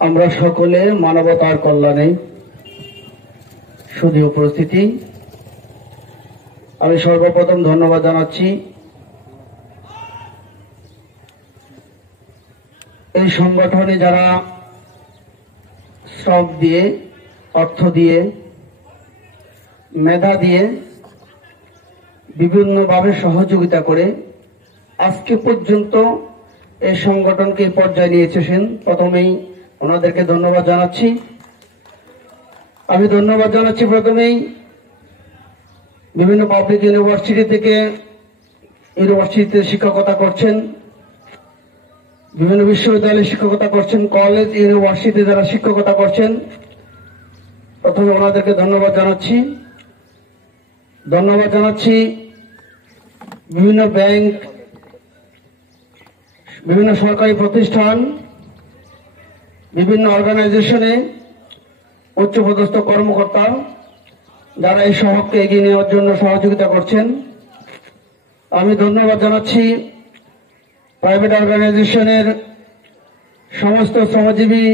আমরা সকলে মানবতার কল্যাণে শুধু উপস্থিতি। আমি সর্বপ্রথম ধন্যবাদ জানাচ্ছি এই সংগঠনে যারা শ্রম দিয়ে, অর্থ দিয়ে, মেধা দিয়ে বিভিন্নভাবে সহযোগিতা করে আজকে পর্যন্ত এই সংগঠনকে এই পর্যায়ে নিয়ে এসেছেন। প্রথমেই ওনাদেরকে ধন্যবাদ জানাচ্ছি। আমি ধন্যবাদ জানাচ্ছি প্রথমেই বিভিন্ন পাবলিক ইউনিভার্সিটি থেকে ইউনিভার্সিটিতে শিক্ষকতা করছেন, বিভিন্ন বিশ্ববিদ্যালয়ে শিক্ষকতা করছেন, কলেজ ইউনিভার্সিটি যারা শিক্ষকতা করছেন, প্রথমে ওনাদেরকে ধন্যবাদ জানাচ্ছি। ধন্যবাদ জানাচ্ছি বিভিন্ন ব্যাংক, বিভিন্ন সরকারি প্রতিষ্ঠান, বিভিন্ন অর্গানাইজেশনে উচ্চপদস্থ কর্মকর্তা যারা এই শহরকে এগিয়ে নেওয়ার জন্য সহযোগিতা করছেন। আমি ধন্যবাদ জানাচ্ছি প্রাইভেট অর্গানাইজেশনের সমস্ত শ্রমজীবী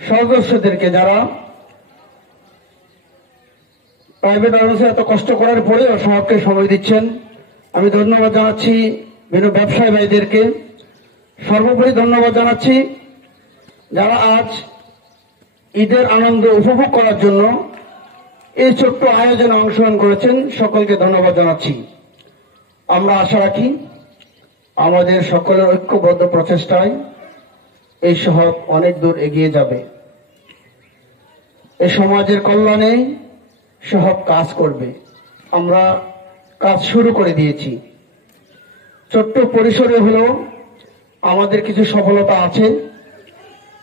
সদস্যদেরকে যারা প্রাইভেট অর্গানাইজেশন এত কষ্ট করার পরেও শহরকে সময় দিচ্ছেন। আমি ধন্যবাদ জানাচ্ছি বিভিন্ন ব্যবসায়ী ভাইদেরকে। সর্বোপরি ধন্যবাদ জানাচ্ছি যারা আজ ঈদের আনন্দ উপভোগ করার জন্য এই ছোট্ট আয়োজনে অংশগ্রহণ করেছেন। সকলকে ধন্যবাদ জানাচ্ছি। আমরা আশা রাখি আমাদের সকলের ঐক্যবদ্ধ প্রচেষ্টায় এই শহর অনেক দূর এগিয়ে যাবে। এই সমাজের কল্যাণে শহর কাজ করবে। আমরা কাজ শুরু করে দিয়েছি। ছোট্ট পরিসরে হলেও আমাদের কিছু সফলতা আছে।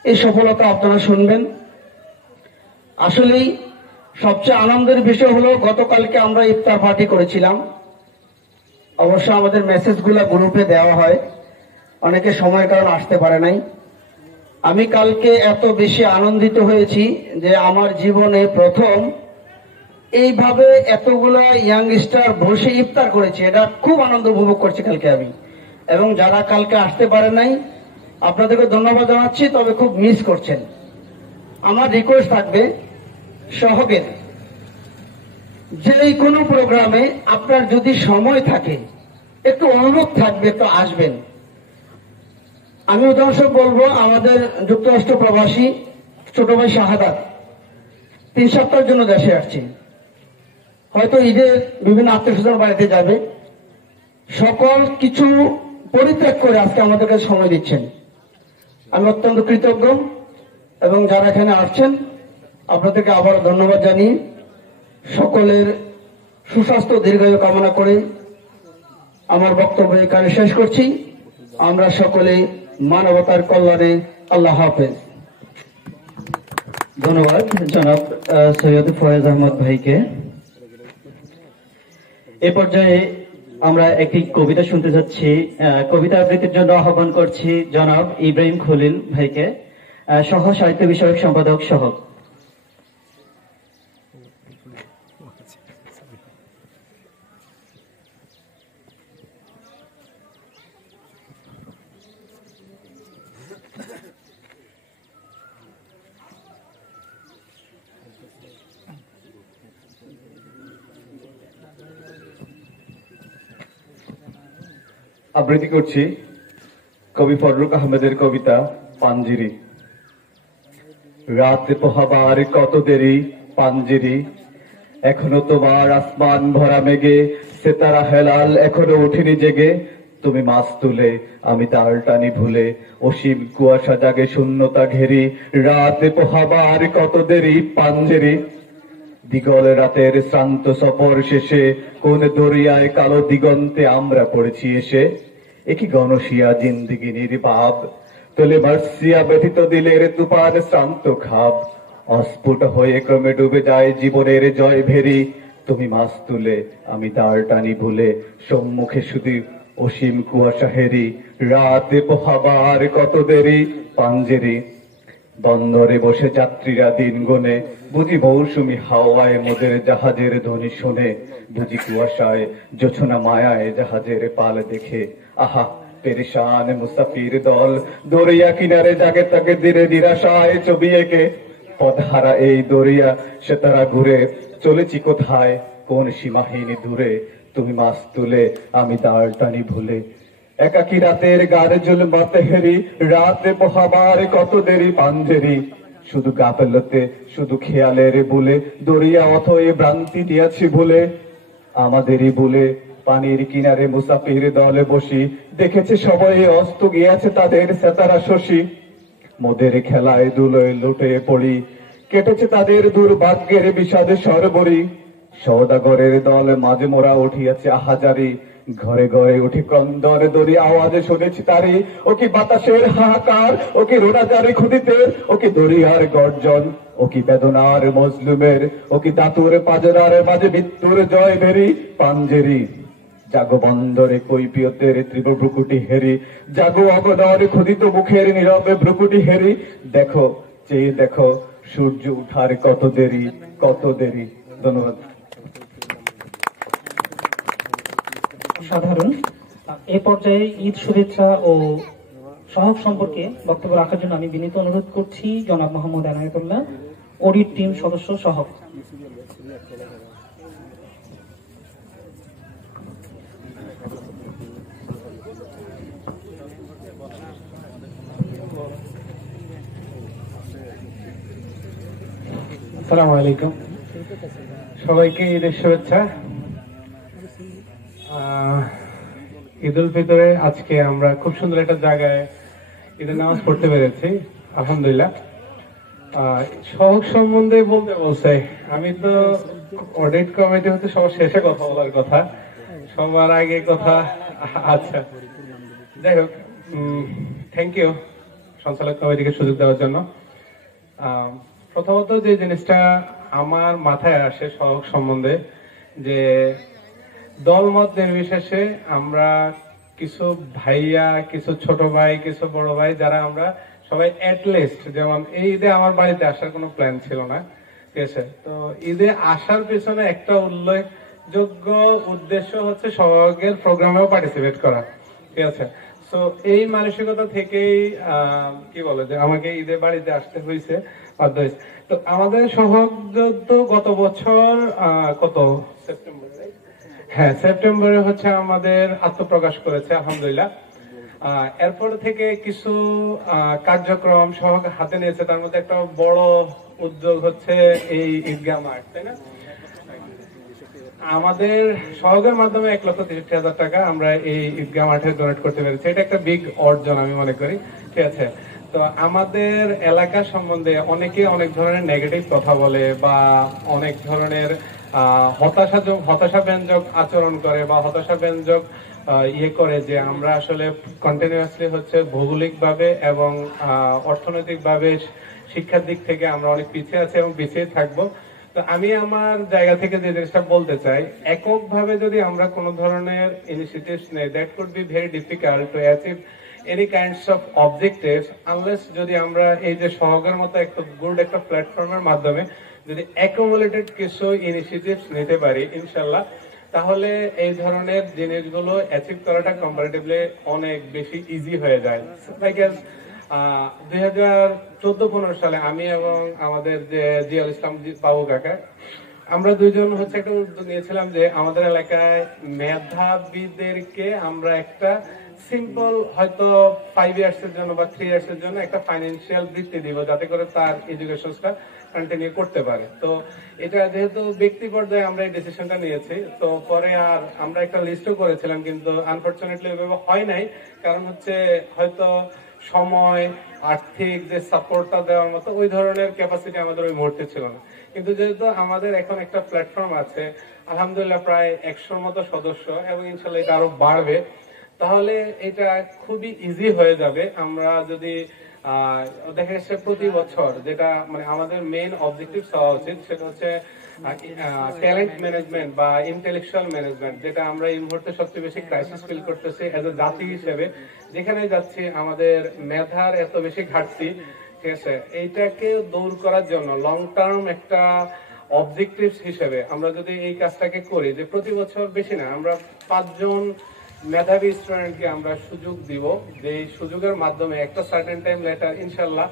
এই সফলতা আপনারা শুনবেন। আসলেই সবচেয়ে আনন্দের বিষয় হলো গতকালকে আমরা ইফতার পার্টি করেছিলাম। অবশ্য আমাদের মেসেজগুলো গ্রুপে দেওয়া হয়, অনেকে সময়ের কারণে আসতে পারে নাই। আমি কালকে এত বেশি আনন্দিত হয়েছি যে আমার জীবনে প্রথম এইভাবে এতগুলো ইয়াংস্টার বসে ইফতার করেছি। এটা খুব আনন্দ উপভোগ করছি কালকে আমি। এবং যারা কালকে আসতে পারে নাই আপনাদেরকে ধন্যবাদ জানাচ্ছি, তবে খুব মিস করছেন। আমার রিকোয়েস্ট থাকবে সহকের যে কোনো প্রোগ্রামে আপনার যদি সময় থাকে একটু অনুরোধ থাকবে, একটু আসবেন। আমি উদাহরণস্বরূপ বলবো, আমাদের যুক্তরাষ্ট্র প্রবাসী ছোট ভাই শাহাদাত 3 সপ্তাহের জন্য দেশে আসছে। হয়তো ঈদের বিভিন্ন আত্মীয় স্বজন বাড়িতে যাবে। সকল কিছু পরিত্যাগ করে আজকে আমাদের কাছে সময় দিচ্ছেন। আমি অত্যন্ত কৃতজ্ঞ এবং যারা এখানে আসছেন আপনাদেরকে আবার ধন্যবাদ জানিয়ে সকলের সুস্বাস্থ্য দীর্ঘায়ু কামনা করে আমার বক্তব্য এখানে শেষ করছি। আমরা সকলে মানবতার কল্যাণে। আল্লাহ হাফেজ। ধন্যবাদ জনাব সৈয়দ ফয়েজ আহমদ ভাইকে। এ পর্যায়ে আমরা একটি কবিতা শুনতে যাচ্ছি। কবিতা আবৃত্তির জন্য আহ্বান করছি জনাব ইব্রাহিম খলিল ভাইকে, সহ সাহিত্য বিষয়ক সম্পাদক সহ। আবৃত্তি করছি কবি ফররুক আহমেদের কবিতা পাঞ্জিরি। রাত পোহাবার কত দেরি পাঞ্জিরি, এখনো তোমার আসমান ভরা মেঘে সেতারা হেলাল এখনো উঠিনি জেগে। তুমি মাছ তুলে আমি তার টানি ভুলে, অসীম কুয়াশা জাগে শূন্যতা ঘেরি। রাত পোহাবার কত দেরি পাঞ্জিরি, দিগল রাতের শ্রান্ত সফর শেষে কোন দরিয়ায় কালো দিগন্তে আমরা পড়েছি এসে। একই গণশিয়া জিন্দিগি নির্বাব, তোলে মার্সিয়া ব্যথিত দিলের তুফান শ্রান্ত খাব। অস্ফুট হয়ে ক্রমে ডুবে যায় জীবনের জয় ভেরি। তুমি মাছ তুলে আমি তার টানি ভুলে, সম্মুখে শুধু অসীম কুয়াশা হেরি। রাতে পোহাবার কত দেরি পাঞ্জেরি, বন্দরে বসে যাত্রীরা দিন গনে, বুঝি মৌসুমি হাওয়ায় মোদের জাহাজের ধ্বনি শোনে। বুঝি কুয়াশায় জোছনা মায়ায় জাহাজের পাল দেখে, আহা পেরেশান মুসাফির দল দরিয়া কিনারে জাগে তাকে দিনে নিরাশায় ছবি এঁকে পথহারা এই দরিয়া সে তারা ঘুরে চলেছি কোথায় কোন সীমাহীন দূরে তুমি মাছ তুলে আমি দাঁড় টানি ভুলে একাকি রাতের গাড়ে জল মাতে হেরি রাতে পোহাবার কত দেরি পাঞ্জেরি শুধু গাফেলতে শুধু খেয়ালের বলে দরিয়া অথই ভ্রান্তি দিয়াছি ভুলে আমাদেরই বলে পানির কিনারে মুসাফির দলে বসি দেখেছে সবাই অস্ত গিয়াছে তাদের সেতারা শশী মোদের খেলায় দুলোয় লুটে পড়ি কেটেছে তাদের দুর্ভাগ্যের বিষাদে সরবরি সওদাগরের দল মাঝে মোরা উঠিয়াছে আহাজারি ঘরে ঘরে উঠি ক্রন্দন দরি আওয়াজে শুনেছি তারি ও কি বাতাসের হাহাকার ও কি রোনাজারে খুদিতে ও কি দরিয়ার গর্জন ও কি বেদনার মজলুমের ও কি দাতুর পাজরার মাঝে মৃত্যুর জয় ভেরি পাঞ্জেরি জাগো বন্দরে কৈপিয়তের তীব্র ভ্রুকুটি হেরি জাগো অগদর ক্ষুদিত মুখের নীরবে ভ্রুকুটি হেরি দেখো চেয়ে দেখো সূর্য উঠার কত দেরি কত দেরি। ধন্যবাদ। সাধারণ এ পর্যায়ে ঈদ শুভেচ্ছা ও সহগ সম্পর্কে বক্তব্য রাখার জন্য আমি বিনীত অনুরোধ করছি জনাব মোহাম্মদ এনায়েতুল্লাহ, অডিট টিম সদস্য সহগ। আসসালামু আলাইকুম, সবাইকে ঈদের শুভেচ্ছা। ঈদ উল ফিতরে আজকে আমরা খুব সুন্দর একটা জায়গায় ঈদের নামাজ পড়তে পেরেছি, আলহামদুলিল্লাহ। সহগ সম্বন্ধে বলতে বলছে, আমি তো অডিট কমিটি হতে সবার শেষে কথা বলার কথা, সবার আগে কথা। আচ্ছা, যাই হোক, থ্যাংক ইউ সঞ্চালক কমিটিকে সুযোগ দেওয়ার জন্য। প্রথমত যে জিনিসটা আমার মাথায় আসে সহগ সম্বন্ধে, যে দলমত নির্বিশেষে আমরা কিছু ভাইয়া, কিছু ছোট ভাই, কিছু বড় ভাই, যারা আমরা সবাই অ্যাটলিস্ট, যেমন এই ঈদে আমার বাড়িতে আসার কোনো প্ল্যান ছিল না, ঠিক আছে, তো ঈদে আসার পিছনে একটা উল্লেখযোগ্য উদ্দেশ্য হচ্ছে সহগের প্রোগ্রামেও পার্টিসিপেট করা, ঠিক আছে। তো এই মানসিকতা থেকেই কি বলে যে আমাকে ঈদে বাড়িতে আসতে হয়েছে, বাধ্য হয়েছে। তো আমাদের সহগ তো গত বছর কত সেপ্টেম্বর, হ্যাঁ সেপ্টেম্বরে হচ্ছে আমাদের আত্মপ্রকাশ করেছে, আলহামদুলিল্লাহ। এরপর থেকে কিছু কার্যক্রম সহগ হাতে নিয়েছে, তার মধ্যে একটা বড় উদ্যোগ হচ্ছে এই ঈদগাহ মাঠ, তাই না? আমাদের সহগের মাধ্যমে 1,63,000 টাকা আমরা এই ঈদগাহ মাঠে ডোনেট করতে পেরেছি। এটা একটা বিগ অর্জন আমি মনে করি, ঠিক আছে। তো আমাদের এলাকা সম্বন্ধে অনেকে অনেক ধরনের নেগেটিভ কথা বলে বা অনেক ধরনের হতাশাব্যঞ্জক আচরণ করে বা হতাশাব্যঞ্জক ইয়ে করে, যে আমরা আসলে কন্টিনিউয়াসলি হচ্ছে ভৌগোলিক ভাবে এবং অর্থনৈতিক ভাবে শিক্ষার দিক থেকে আমরা অনেক পিছিয়ে আছি এবং পিছিয়ে থাকবো। তো আমি আমার জায়গা থেকে যে জিনিসটা বলতে চাই, এককভাবে যদি আমরা কোনো ধরনের ইনিশিয়েটিভস নেই, that could be very difficult to achieve any kinds of objectives, unless যদি আমরা এই যে সহগের মতো একটা গুড একটা প্ল্যাটফর্মের মাধ্যমে যদি অ্যাকুমুলেটেড কিছু ইনিশিয়েটিভস নিতে পারি, ইনশাল্লাহ, তাহলে এই ধরনের জিনিসগুলো অ্যাচিভ করাটা কম্পারেটিভলি অনেক বেশি ইজি হয়ে যায়। লাইক 2014-15 সালে আমি এবং আমাদের যে জিয়াউল ইসলাম বাবু কাকা, আমরা দুইজন হচ্ছে একটা উদ্যোগ নিয়েছিলাম যে আমাদের এলাকায় মেধাবীদেরকে আমরা একটা সিম্পল হয়তো 5 ইয়ার্সের জন্য বা 3 ইয়ার্সের জন্য একটা ফাইন্যান্সিয়াল বৃত্তি দিব, যাতে করে তার এডুকেশনটা কন্টিনিউ করতে পারে। তো এটা যেহেতু ব্যক্তি পর্যায়ে আমরা এই ডিসিশনটা নিয়েছি, তো পরে আর আমরা একটা লিস্টও করেছিলাম, কিন্তু আনফরচুনেটলি এভাবে হয় নাই, কারণ হচ্ছে হয়তো সময়, আর্থিক যে সাপোর্টটা দেওয়ার মতো ওই ধরনের ক্যাপাসিটি আমাদের ওই মুহূর্তে ছিল না। কিন্তু যেহেতু আমাদের এখন একটা প্ল্যাটফর্ম আছে, আলহামদুলিল্লাহ প্রায় 100-র মতো সদস্য, এবং ইনশাল্লাহ এটা আরো বাড়বে, তাহলে এটা খুবই ইজি হয়ে যাবে। আমরা যদি দেখা যাচ্ছে প্রতি বছর যেটা মানে আমাদের মেইন অবজেক্টিভ হওয়া উচিত, সেটা হচ্ছে ট্যালেন্ট ম্যানেজমেন্ট বা ইন্টেলেকচুয়াল ম্যানেজমেন্ট, যেটা আমরা এই মুহূর্তে সবচেয়ে বেশি ক্রাইসিস ফিল করতেছি এজ এ জাতি হিসেবে। যেখানে যাচ্ছি আমাদের মেধার এত বেশি ঘাটতি, ঠিক আছে, এইটাকে দূর করার জন্য লং টার্ম একটা অবজেক্টিভস হিসেবে আমরা যদি এই কাজটাকে করি, যে প্রতি বছর বেশি না, আমরা 5 জন মেধাবী স্টুডেন্টকে আমরা সুযোগ দিব, যে সুযোগের মাধ্যমে একটা সার্টেন টাইম লেটার ইনশাল্লাহ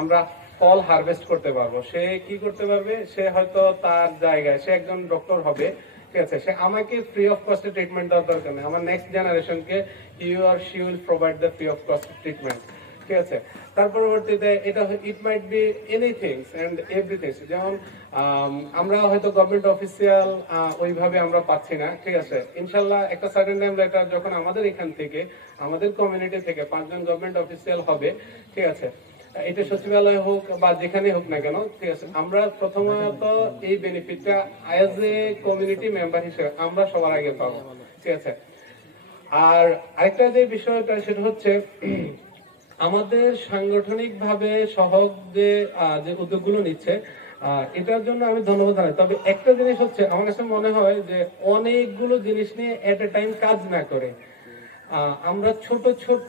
আমরা ফল হারভেস্ট করতে পারবো। সে কি করতে পারবে, সে হয়তো তার জায়গায় সে একজন ডক্টর হবে, ঠিক আছে, সে আমাকে ফ্রি অফ কস্টে ট্রিটমেন্ট দেওয়ার দরকার নেই, আমার নেক্সট জেনারেশনকে he or she will provide the free of cost treatment, ঠিক আছে। তার পরবর্তীতে এটা it might be anything and everything, যেমন আমরা হয়তো গভর্নমেন্ট অফিসিয়াল ওইভাবে আমরা পাচ্ছি না, ঠিক আছে, ইনশাল্লাহ একটা সার্টেন টাইম লেটার যখন আমাদের এখান থেকে আমাদের কমিউনিটি থেকে 5 জন গভর্নমেন্ট অফিসিয়াল হবে, ঠিক আছে, এটা সচিবালয় হোক বা যেখানে হোক না কেন, ঠিক আছে, আমরা প্রথমত এই বেনিফিটটা অ্যাজ এ কমিউনিটি মেম্বার হিসেবে আমরা সবার আগে পাবো, ঠিক আছে। আর আরেকটা যে বিষয়টা সেটা হচ্ছে আমাদের সাংগঠনিক ভাবে সহজ যে উদ্যোগগুলো নিচ্ছে, এটার জন্য আমি ধন্যবাদ জানাই। তবে একটা জিনিস হচ্ছে আমার কাছে মনে হয় যে অনেকগুলো জিনিস নিয়ে এট এ টাইম কাজ না করে আমরা ছোট ছোট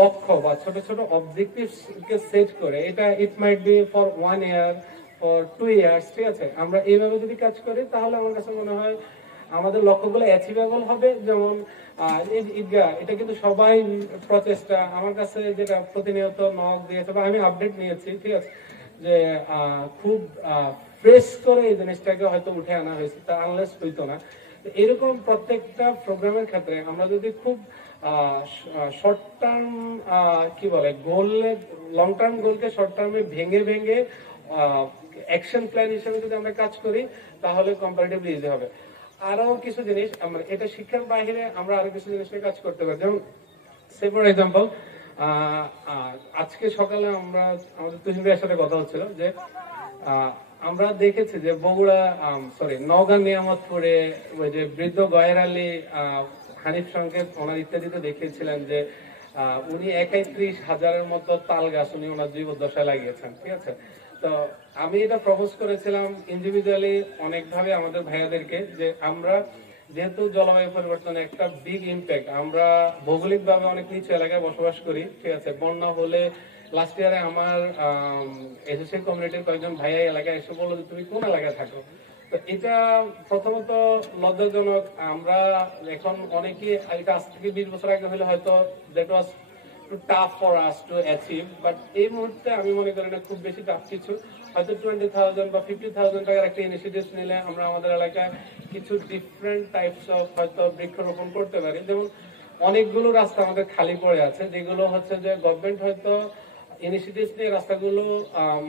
লক্ষ্য বা ছোট ছোট অবজেক্টিভ কে সেট করে, এটা it might be for 1 year for 2 years, ঠিক আছে, আমরা এইভাবে যদি কাজ করি তাহলে আমার কাছে মনে হয় আমাদের লক্ষ্যগুলো অ্যাচিভেবল হবে। যেমন ঈদগাহ, এটা কিন্তু সবাই প্রচেষ্টা, আমার কাছে যেটা প্রতিনিয়ত নক দিয়েছে বা আমি আপডেট নিয়েছি, ঠিক আছে, যে খুব ফ্রেশ করে এই জিনিসটাকে হয়তো উঠে আনা হয়েছে, তা আনলেস হইতো না। এরকম প্রত্যেকটা প্রোগ্রামের ক্ষেত্রে আমরা যদি খুব শর্ট টার্ম কি বলে গোল, লং টার্ম গোলকে শর্ট টার্মে ভেঙে ভেঙে অ্যাকশন প্ল্যান হিসেবে যদি আমরা কাজ করি তাহলে কম্পারেটিভলি ইজি হবে। আরো কিছু জিনিস আমরা এটা শিক্ষার বাইরে আমরা আরো কিছু জিনিস নিয়ে কাজ করতে পারি। যেমন সে ফর এক্সাম্পল আজকে সকালে আমরা আমাদের তুহিন ভাইয়ের সাথে কথা হচ্ছিল যে আমরা দেখেছি যে বগুড়া নওগাঁ নিয়ামতপুরে ওই যে বৃদ্ধ গয়ের আলী হানিফ সংকেত ওনার ইত্যাদিতে দেখিয়েছিলেন যে উনি 31,000-এর মতো তাল গাছ উনি ওনার জীবদ্দশায় লাগিয়েছেন, ঠিক আছে। তো আমি এটা প্রপোজ করেছিলাম ইন্ডিভিজুয়ালি অনেকভাবে আমাদের ভাইয়াদেরকে, যে আমরা যেহেতু জলবায়ু পরিবর্তনের একটা বিগ ইম্প্যাক্ট, আমরা ভৌগোলিক ভাবে অনেক নিচু এলাকায় বসবাস করি, ঠিক আছে, বন্যা হলে লাস্ট ইয়ারে আমার এসএসসি কমিউনিটির কয়েকজন ভাইয়া এলাকায় এসে বললো যে তুমি কোন এলাকায় থাকো। তো এটা প্রথমত লজ্জাজনক, আমরা এখন অনেকে এটা আজ থেকে 20 বছর আগে হলে হয়তো that was tough for us to achieve, but এই মুহূর্তে আমি মনে করি না খুব বেশি টাফ কিছু, হয়তো 20,000 বা 50,000 টাকার একটা ইনিশিয়েটিভ নিলে আমরা আমাদের এলাকায় কিছু ডিফারেন্ট টাইপস অফ হয়তো বৃক্ষরোপণ করতে পারি। যেমন অনেকগুলো রাস্তা আমাদের খালি পড়ে আছে, যেগুলো হচ্ছে যে গভর্নমেন্ট হয়তো ইনিশিয়েটিভ নিয়ে রাস্তাগুলো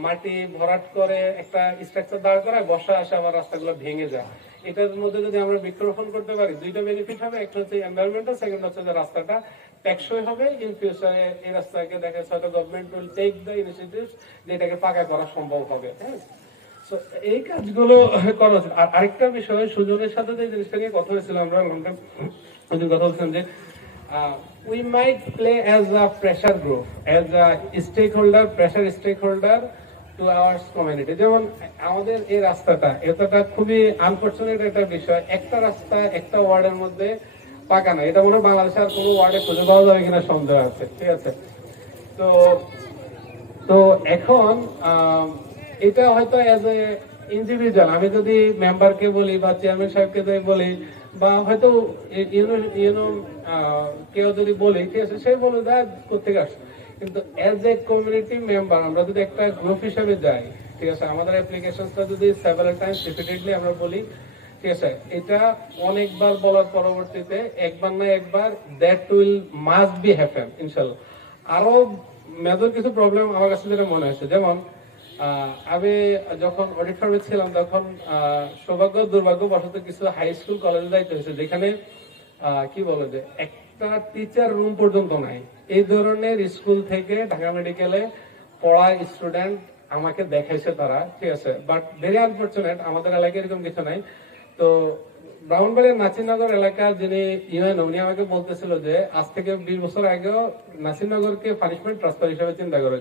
মাটি ভরাট করে একটা স্ট্রাকচার দাঁড় করায়, বর্ষা আসে আবার রাস্তাগুলো ভেঙে যায়। এটার মধ্যে যদি আমরা বৃক্ষরোপণ করতে পারি দুইটা বেনিফিট হবে, একটা হচ্ছে এনভায়রনমেন্টাল, সেকেন্ড হচ্ছে যে রাস্তাটা টেকসই হবে। ইন ফিউচারে এই রাস্তাকে দেখা যাচ্ছে হয়তো government will take the initiative যে এটাকে পাকা করা সম্ভব হবে। হ্যাঁ, এই কাজগুলো করা উচিত। আর আরেকটা বিষয়, সুজনের সাথে যে জিনিসটা নিয়ে কথা হয়েছিল, আমরা কথা বলছিলাম যে we might play as a pressure group, as a pressure stakeholder to our community. যেমন আমাদের এই রাস্তাটা এতটা খুবই আনফরচুনেট একটা বিষয়, একটা রাস্তা একটা ওয়ার্ডের মধ্যে পাকা না, এটা মনে হয় বাংলাদেশের আর কোনো ওয়ার্ডে খুঁজে পাওয়া যাবে কিনা সন্দেহ আছে, ঠিক আছে। তো এখন এটা হয়তো অ্যাজ এ ইন্ডিভিজুয়াল আমি যদি মেম্বারকে বলি বা চেয়ারম্যান সাহেবকে যদি বলি বা হয়তো কেউ যদি বলি, ঠিক আছে, সে বলে দেয় কোথেকে আসছে, কিন্তু অ্যাজ এ কমিউনিটি মেম্বার আমরা যদি একটা গ্রুপ হিসেবে যাই, ঠিক আছে, আমাদের অ্যাপ্লিকেশনটা যদি সেভারাল টাইমস রিপিটেডলি আমরা বলি, ঠিক আছে, এটা অনেকবার বলার পরবর্তীতে একবার না একবার that will must be happen ইনশাল্লাহ। আরো মেজর কিছু প্রবলেম আমার কাছে যেটা মনে হয়েছে, যেমন আমি যখন অডিট ফার্মে ছিলাম তখন সৌভাগ্য দুর্ভাগ্যবশত কিছু হাই স্কুল কলেজে যাইতে হয়েছে যেখানে কি বলে যে একটা টিচার রুম পর্যন্ত নাই। এই ধরনের স্কুল থেকে ঢাকা মেডিকেলে পড়া স্টুডেন্ট আমাকে দেখাইছে তারা, ঠিক আছে, বাট ভেরি আনফরচুনেট আমাদের এলাকায় এরকম কিছু নাই। তো ব্রাহ্মণবাড়িয়ার নাসিরনগর এলাকার যিনি ইউএনও উনি আমাকে বলতেছিল যে আজ থেকে 20 বছর আগেও নাসিরনগরকে পানিশমেন্ট ট্রান্সফার হিসেবে চিন্তা করে।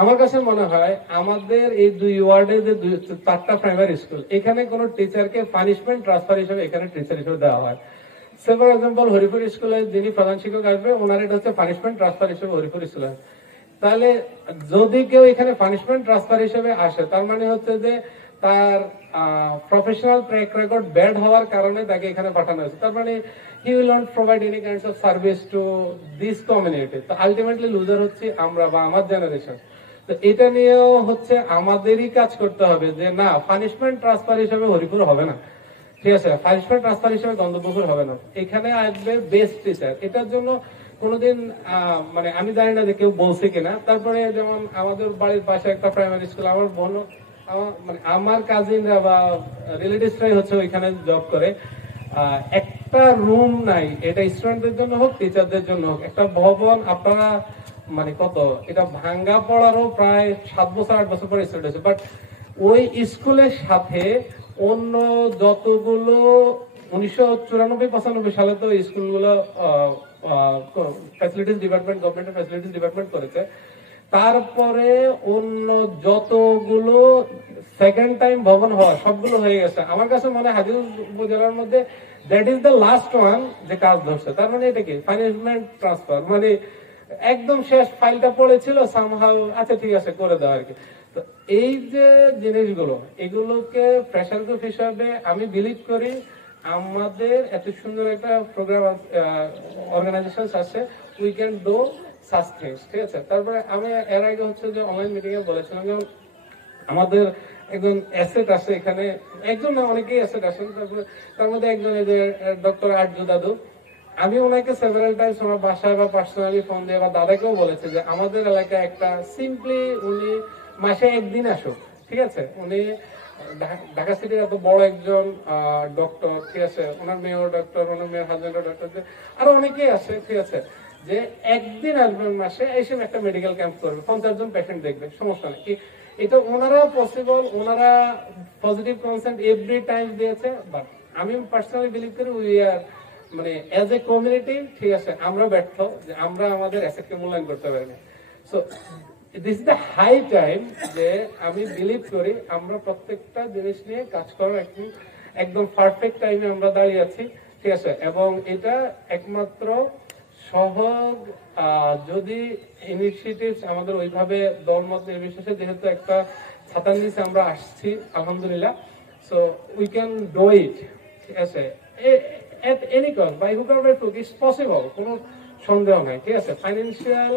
আমার কাছে মনে হয় আমাদের এই 2 ওয়ার্ডে যে 4টা প্রাইমারি স্কুল, এখানে কোন টিচারকে পানিশমেন্ট ট্রান্সফার হিসেবে এখানে টিচার হিসেবে দেওয়া হয়। সে ফর এক্সাম্পল হরিপুর স্কুলে যিনি প্রধান শিক্ষক আসবে ওনার এটা হচ্ছে পানিশমেন্ট ট্রান্সফার হিসেবে হরিপুর স্কুলে। তাহলে যদি কেউ এখানে পানিশমেন্ট ট্রান্সফার হিসেবে আসে তার মানে হচ্ছে যে তার প্রফেশনাল ট্র্যাক রেকর্ড ব্যাড হওয়ার কারণে তাকে এখানে পাঠানো হয়েছে। তার মানে he will not provide any kinds of service to this community. তো আলটিমেটলি লুজার হচ্ছে আমরা বা আমার জেনারেশন। তো এটা নিয়েও হচ্ছে আমাদেরই কাজ করতে হবে যে না, পানিশমেন্ট ট্রান্সফার হিসেবে হরিপুর হবে না, ঠিক আছে, পানিশমেন্ট ট্রান্সফার হিসেবে গন্ধপুকুর হবে না, এখানে আসবে বেস্ট টিচার। এটার জন্য কোনোদিন মানে আমি জানি না যে কেউ বলছে কিনা। তারপরে যেমন আমাদের বাড়ির পাশে একটা প্রাইমারি স্কুল, আমার বোন মানে আমার কাজিনরা বা রিলেটিভসরাই হচ্ছে ওইখানে জব করে। একটা রুম নাই, এটা স্টুডেন্টদের জন্য হোক টিচারদের জন্য হোক। একটা ভবন আপনারা মানে কত, এটা ভাঙ্গা পড়ারও প্রায় 7 বছর 8 বছর পরে স্টার্ট হয়েছে, বাট ওই স্কুলের সাথে অন্য যতগুলো 1994-95 সালে তো স্কুলগুলো ফ্যাসিলিটিস ডিপার্টমেন্ট, গভর্নমেন্টের ফ্যাসিলিটিস ডিপার্টমেন্ট করেছে। তারপরে অন্য যতগুলো সেকেন্ড টাইম ভবন হওয়া সবগুলো হয়ে গেছে। আমার কাছে মনে হয় হাজির উপজেলার মধ্যে that is the last one যে কাজ ধরছে। তার মানে এটা কি পানিশমেন্ট ট্রান্সফার, মানে একদম শেষ ফাইলটা পড়েছিল সামহাউ, আচ্ছা ঠিক আছে করে দেওয়া আর কি। তো এই যে জিনিসগুলো, এগুলোকে প্রেশার গ্রুপ হিসাবে আমি বিলিভ করি আমাদের এত সুন্দর একটা প্রোগ্রাম অর্গানাইজেশন আছে, we can do such things, ঠিক আছে। তারপরে আমি এর আগে হচ্ছে যে অনলাইন মিটিং এ বলেছিলাম যে আমাদের একজন অ্যাসেট আছে এখানে, একজন না অনেকেই অ্যাসেট আছেন। তারপরে তার মধ্যে একজন এই যে ডক্টর আর্য দাদু, আমি ওনাকে সেভারাল টাইমস আমার বাসায় বা পার্সোনালি ফোন দিয়ে বা দাদাকেও বলেছে যে আমাদের এলাকায় একটা সিম্পলি উনি মাসে একদিন আসুক, ঠিক আছে। উনি ঢাকা সিটির এত বড় একজন ডক্টর, ঠিক আছে, ওনার মেয়েও ডক্টর, ওনার মেয়ের হাজবেন্ডও ডক্টর, আরো অনেকেই আছে, ঠিক আছে, যে একদিন আসবেন মাসে, এসে একটা মেডিকেল ক্যাম্প করবে, 50 জন পেশেন্ট দেখবে, সমস্যা নেই। এটা ওনারা পসিবল, ওনারা পজিটিভ কনসেন্ট এভরি টাইম দিয়েছে। বাট আমি পার্সোনালি বিলিভ করি উই আর মানে এজ এ কমিউনিটি, ঠিক আছে, আমরা ব্যর্থ যে আমরা আমাদের অ্যাসেটকে মূল্যায়ন করতে পারি না। So this is the high time যে আমি বিলিভ করি আমরা প্রত্যেকটা জিনিস নিয়ে কাজ করার একদম পারফেক্ট টাইমে আমরা দাঁড়িয়ে আছি, ঠিক আছে। এবং এটা একমাত্র সহজ যদি ইনিশিয়েটিভস আমাদের ওইভাবে দলমত নির্বিশেষে, যেহেতু একটা ছাতার নিচে আমরা আসছি আলহামদুলিল্লাহ, so we can do it, ঠিক আছে, at any cost, by hook or by crook, it's possible, কোনো সন্দেহ নাই, ঠিক আছে। ফাইন্যান্সিয়াল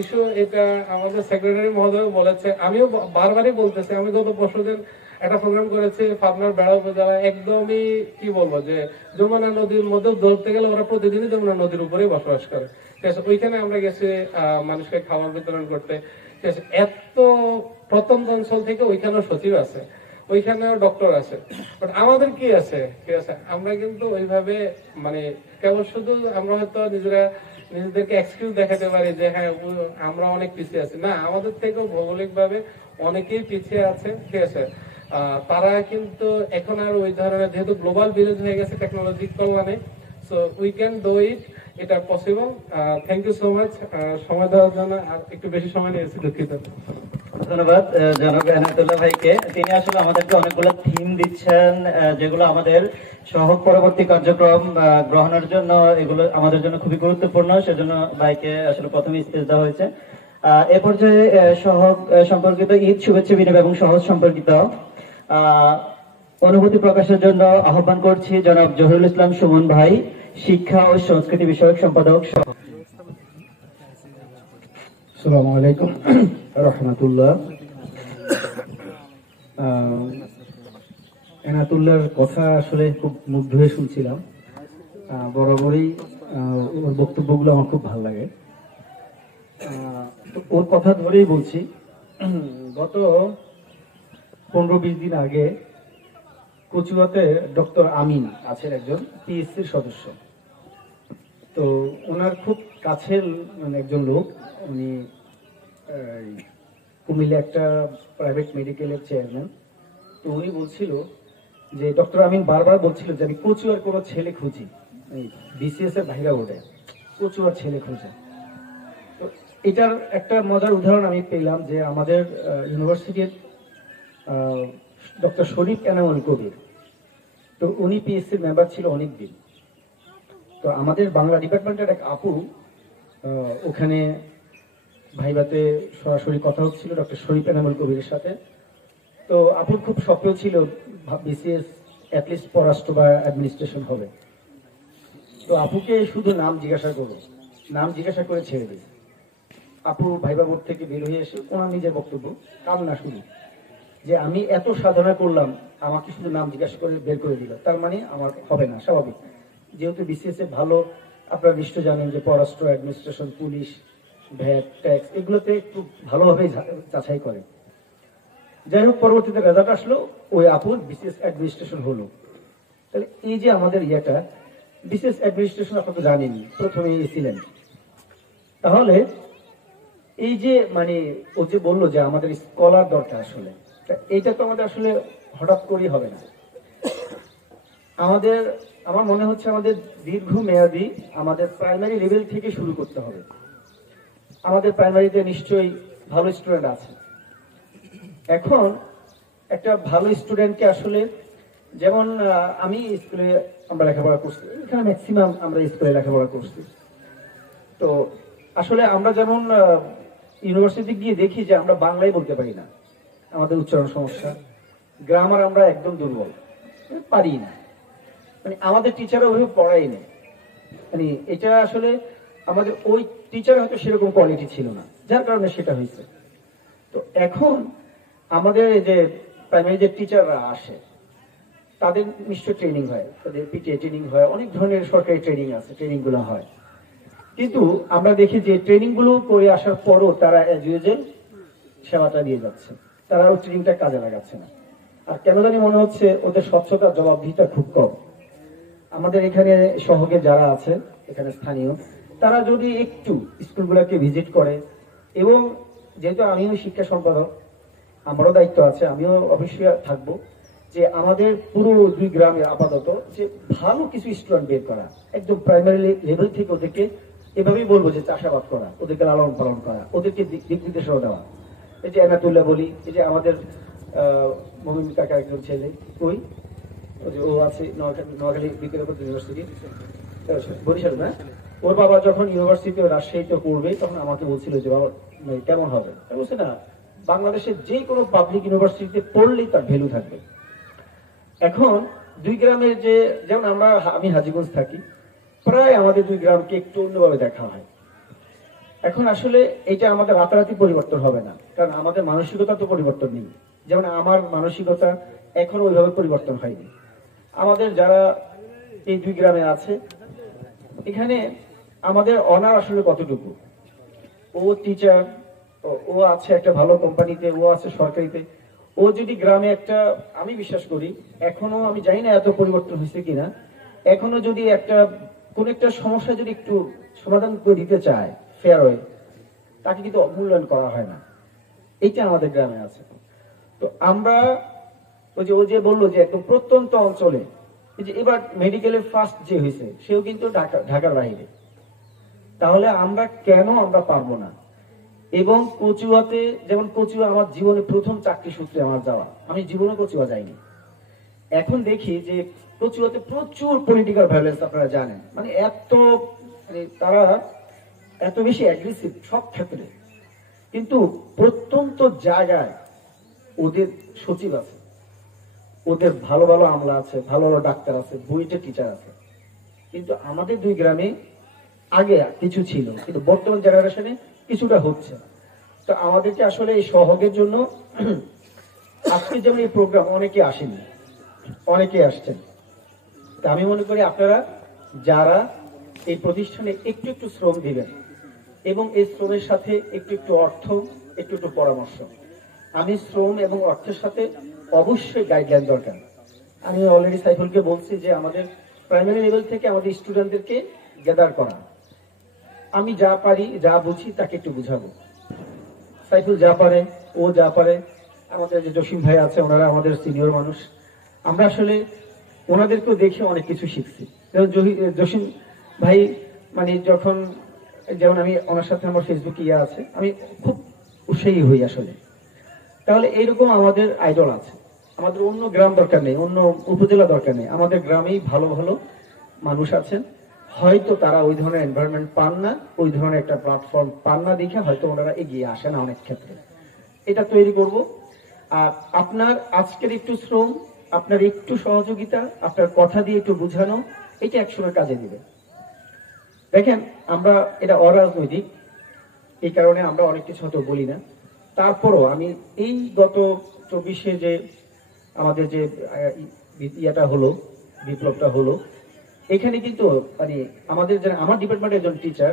ইস্যু, এটা আমাদের সেক্রেটারি মহোদয় বলেছে, আমিও বারবারই বলতেছি। আমি গত পরশুদিন একটা প্রোগ্রাম করেছি পাবনার বেড়া উপজেলায়, একদমই কি বলবো যে যমুনা নদীর মধ্যে ধরতে গেলে ওরা প্রতিদিনই যমুনা নদীর উপরেই বসবাস করে, ঠিক আছে। ওইখানে আমরা গেছি মানুষকে খাবার বিতরণ করতে, ঠিক আছে। এত প্রত্যন্ত অঞ্চল থেকে ওইখানেও সচিব আছে, ওইখানেও ডক্টর আছে, বাট আমাদের কি আছে, ঠিক আছে। আমরা কিন্তু ওইভাবে মানে কেবল শুধু আমরা হয়তো নিজেদেরকে এক্সকিউজ দেখাতে পারি যে হ্যাঁ আমরা অনেক পিছিয়ে আছি, না, আমাদের থেকেও ভৌগোলিক ভাবে অনেকেই পিছিয়ে আছে, ঠিক আছে। তারা কিন্তু এখন আর ওই ধরনের, যেহেতু গ্লোবাল ভিলেজ হয়ে গেছে টেকনোলজির কল্যাণে, so we can do it, এটা possible. Thank you so much সময় দেওয়ার জন্য, আর একটু বেশি সময় নিয়েছি, দুঃখিত। ধন্যবাদ জনাব এনায়েতুল্লাহ ভাইকে। তিনি আসলে আমাদেরকে অনেকগুলো থিম দিচ্ছেন যেগুলো আমাদের সহগ পরবর্তী কার্যক্রম গ্রহণের জন্য, এগুলো আমাদের জন্য খুবই গুরুত্বপূর্ণ। সেজন্য ভাইকে আসলে প্রথমে স্পেস দেওয়া হয়েছে। এ পর্যায়ে সহগ সম্পর্কিত ঈদ শুভেচ্ছা বিনিময় এবং সহজ সম্পর্কিত অনুভূতি প্রকাশের জন্য আহ্বান করছি জনাব জহিরুল ইসলাম সুমন ভাই, শিক্ষা ও সংস্কৃতি বিষয়ক সম্পাদক। আসসালামু আলাইকুম রহমতুল্লাহ। এনায়েতুল্লাহর কথা আসলে খুব মুগ্ধ হয়ে শুনছিলাম। বরাবরই ওর বক্তব্যগুলো আমার খুব ভালো লাগে। তো ওর কথা ধরেই বলছি, গত 15-20 দিন আগে কচুয়াতে ডক্টর আমিন আছেন, একজন পিএসসির সদস্য। তো ওনার খুব কাছের একজন লোক, উনি কুমিল্লা একটা প্রাইভেট মেডিকেলের চেয়ারম্যান। তো উনি বলছিল যে ডক্টর আমিন বারবার বলছিল যে আমি কচুয়ার কোনো ছেলে খুঁজি, বিসিএস এর বাইরে ওঠে কচুয়ার ছেলে খুঁজে। তো এটার একটা মজার উদাহরণ আমি পেলাম যে আমাদের ইউনিভার্সিটির ডক্টর শরীফ এনামুল কবির, তো উনি পিএসসির মেম্বার ছিল অনেকদিন। তো আমাদের বাংলা ডিপার্টমেন্টের এক আপু ওখানে ভাইভাতে সরাসরি কথা হচ্ছিল ডক্টর শরীফ এনামুল কবিরের সাথে। তো আপুর খুব স্বপ্ন ছিল বিসিএস অ্যাটলিস্ট পররাষ্ট্র বা অ্যাডমিনিস্ট্রেশন হবে। তো আপুকে শুধু নাম জিজ্ঞাসা করবো, নাম জিজ্ঞাসা করে ছেড়ে দিই। আপু ভাইবা বোর্ড থেকে বের হয়ে এসে ওনার নিজের বক্তব্য, কান্না শুধু, যে আমি এত সাধনা করলাম, আমাকে শুধু নাম জিজ্ঞাসা করে বের করে দিল, তার মানে আমার হবে না। স্বাভাবিক, যেহেতু বিসিএস এ ভালো, আপনারা নিশ্চয় জানেন যে পররাষ্ট্র, অ্যাডমিনিস্ট্রেশন, পুলিশ, ভ্যাট, ট্যাক্স এগুলোতে একটু ভালোভাবেই যাচাই করে। যাই হোক, পরবর্তীতে রেজাল্ট আসলো, ওই আপুর বিসিএস অ্যাডমিনিস্ট্রেশন হলো। তাহলে এই যে আমাদের ইয়েটা, বিসিএস অ্যাডমিনিস্ট্রেশন আপনারা তো জানেনই, প্রথমে ছিলেন। তাহলে এই যে মানে ও যে বললো যে আমাদের স্কলার দরকার, আসলে এইটা তো আমাদের আসলে হঠাৎ করেই হবে না। আমাদের, আমার মনে হচ্ছে আমাদের দীর্ঘমেয়াদী আমাদের প্রাইমারি লেভেল থেকে শুরু করতে হবে। আমাদের প্রাইমারিতে নিশ্চয়ই ভালো স্টুডেন্ট আছে। এখন একটা ভালো স্টুডেন্টকে আসলে, যেমন আমি স্কুলে আমরা লেখাপড়া করছি, এখানে ম্যাক্সিমাম আমরা স্কুলে লেখাপড়া করছি। তো আসলে আমরা যেমন ইউনিভার্সিটি গিয়ে দেখি যে আমরা বাংলাই বলতে পারি না, আমাদের উচ্চারণ সমস্যা, গ্রামার আমরা একদম দুর্বল, পারি না। মানে আমাদের টিচারও ওইভাবে পড়াই নেই। মানে এটা আসলে আমাদের ওই টিচার হয়তো সেরকম কোয়ালিটি ছিল না, যার কারণে সেটা হয়েছে। তো এখন আমাদের এই যে প্রাইমারি যে টিচাররা আসে, তাদের নিশ্চয় ট্রেনিং হয়, তাদের পিটিএ ট্রেনিং হয়, অনেক ধরনের সরকারি ট্রেনিং আছে, ট্রেনিং গুলো হয়। কিন্তু আমরা দেখি যে ট্রেনিং গুলো করে আসার পরও তারা অ্যাজ ইউজুয়াল সেবাটা দিয়ে যাচ্ছে, তারা ওই ট্রেনিংটা কাজে লাগাচ্ছে না। আর কেন জানি মনে হচ্ছে ওদের স্বচ্ছতার জবাবদিহিতা খুব কম। আমাদের এখানে সহগে যারা আছে, এখানে স্থানীয়, তারা যদি একটু স্কুলগুলোকে ভিজিট করে, এবং যেহেতু আমিও শিক্ষা সম্পাদক, আমারও দায়িত্ব আছে, আমিও অবশ্যই থাকবো, যে আমাদের পুরো 2 গ্রামে আপাতত যে ভালো কিছু স্টুডেন্ট বের করা, একদম প্রাইমারি লেভেল থেকে ওদেরকে এভাবেই বলবো যে চাষাবাদ করা, ওদেরকে লালন পালন করা, ওদেরকে দিক নির্দেশনা দেওয়া। এই যে এনাতুল্লাহ বলি, এই যে আমাদের মমিন কাকা একজন ছেলে, ওই ও আছে নোয়াখালী বিজ্ঞান ইউনিভার্সিটি, বরিশাল না, ওর বাবা যখন ইউনিভার্সিটি রাজশাহীতে পড়বে, তখন আমাকে বলছিল যে বাবা কেমন হবে, বলছে না, বাংলাদেশের যে কোনো পাবলিক ইউনিভার্সিটিতে পড়লেই তার ভ্যালু থাকবে। এখন 2 গ্রামের যে, যেমন আমি হাজীগঞ্জ থাকি, প্রায় আমাদের 2 গ্রামকে একটু অন্যভাবে দেখা হয়। এখন আসলে এটা আমাদের রাতারাতি পরিবর্তন হবে না, কারণ আমাদের মানসিকতা তো পরিবর্তন নেই। যেমন আমার মানসিকতা এখনো ওইভাবে পরিবর্তন হয়নি। আমাদের যারা এই 2 গ্রামে আছে, এখানে আমাদের অনার আসলে কতটুকু, ও টিচার, ও আছে একটা ভালো কোম্পানিতে, ও আছে সরকারিতে, ও যদি গ্রামে একটা, আমি বিশ্বাস করি এখনো, আমি জানি না এত পরিবর্তন হয়েছে কিনা, এখনো যদি কোন একটা সমস্যা যদি একটু সমাধান করে দিতে চায় ফেয়ার ওয়ে, তাকে কিন্তু মূল্যায়ন করা হয় না। এইটা আমাদের গ্রামে আছে। তো আমরা ও যে বললো যে একদম প্রত্যন্ত অঞ্চলে, যে এবার মেডিকেলের ফার্স্ট যে হয়েছে, সেও কিন্তু ঢাকার বাইরে। তাহলে আমরা পারবো না? এবং কচুয়াতে, যেমন কচুয়া আমার জীবনে প্রথম চাকরি সূত্রে আমার যাওয়া, আমি জীবনে কচুয়া যাইনি। এখন দেখি যে কচুয়াতে প্রচুর পলিটিক্যাল ভায়োলেন্স, আপনারা জানেন, মানে তারা এত বেশি অ্যাগ্রেসিভ সব ক্ষেত্রে। কিন্তু প্রত্যন্ত জায়গায় ওদের সচিব আছে, ওদের ভালো ভালো আমলা আছে, ভালো ভালো ডাক্তার আছে, বুয়েটের টিচার আছে। কিন্তু আমাদের 2 গ্রামে আগে কিছু ছিল, কিন্তু বর্তমান জেনারেশনে কিছুটা হচ্ছে। তো আমাদেরকে আসলে এই সহগের জন্য আজকে যেমন এই প্রোগ্রাম, অনেকে আসেনি, অনেকে আসছেন। তা আমি মনে করি আপনারা যারা এই প্রতিষ্ঠানে একটু একটু শ্রম দিবেন, এবং এই শ্রমের সাথে একটু একটু অর্থ, একটু একটু পরামর্শ। আমি শ্রম এবং অর্থের সাথে অবশ্যই গাইডলাইন দরকার। আমি অলরেডি সাইফুলকে বলছি যে আমাদের প্রাইমারি লেভেল থেকে আমাদের স্টুডেন্টদেরকে গ্যাদার করা, আমি যা পারি, যা বুঝি তাকে একটু বুঝাবো। সাইফুল যা পারে, ও যা পারে, আমাদের যে জসিম ভাই আছে, ওনারা আমাদের সিনিয়র মানুষ, আমরা আসলে ওনাদেরকেও দেখে অনেক কিছু শিখছি। জসিম ভাই মানে যখন, যেমন আমি ওনার সাথে আমার ফেসবুকে আছে, আমি খুব উৎসাহী হই আসলে। তাহলে এইরকম আমাদের আইডল আছে। আমাদের অন্য গ্রাম দরকার নেই, অন্য উপজেলা দরকার নেই, আমাদের গ্রামেই ভালো ভালো মানুষ আছেন। হয়তো তারা ওই ধরনের এনভায়রনমেন্ট পান না, ওই ধরনের একটা প্ল্যাটফর্ম পান না, দেখে হয়তো ওনারা এগিয়ে আসে না অনেক ক্ষেত্রে। এটা তৈরি করব। আর আপনার আজকের একটু শ্রম, আপনার একটু সহযোগিতা, আপনার কথা দিয়ে একটু বুঝানো, এটা একসময় কাজে দিবে। দেখেন, আমরা এটা অরাজনৈতিক, এই কারণে আমরা অনেক কিছু হয়তো বলি না। তারপরও আমি এই গত 24-এ যে আমাদের যে ইয়াটা হলো, বিপ্লবটা হলো, এখানে কিন্তু মানে আমাদের আমার ডিপার্টমেন্টের একজন টিচার,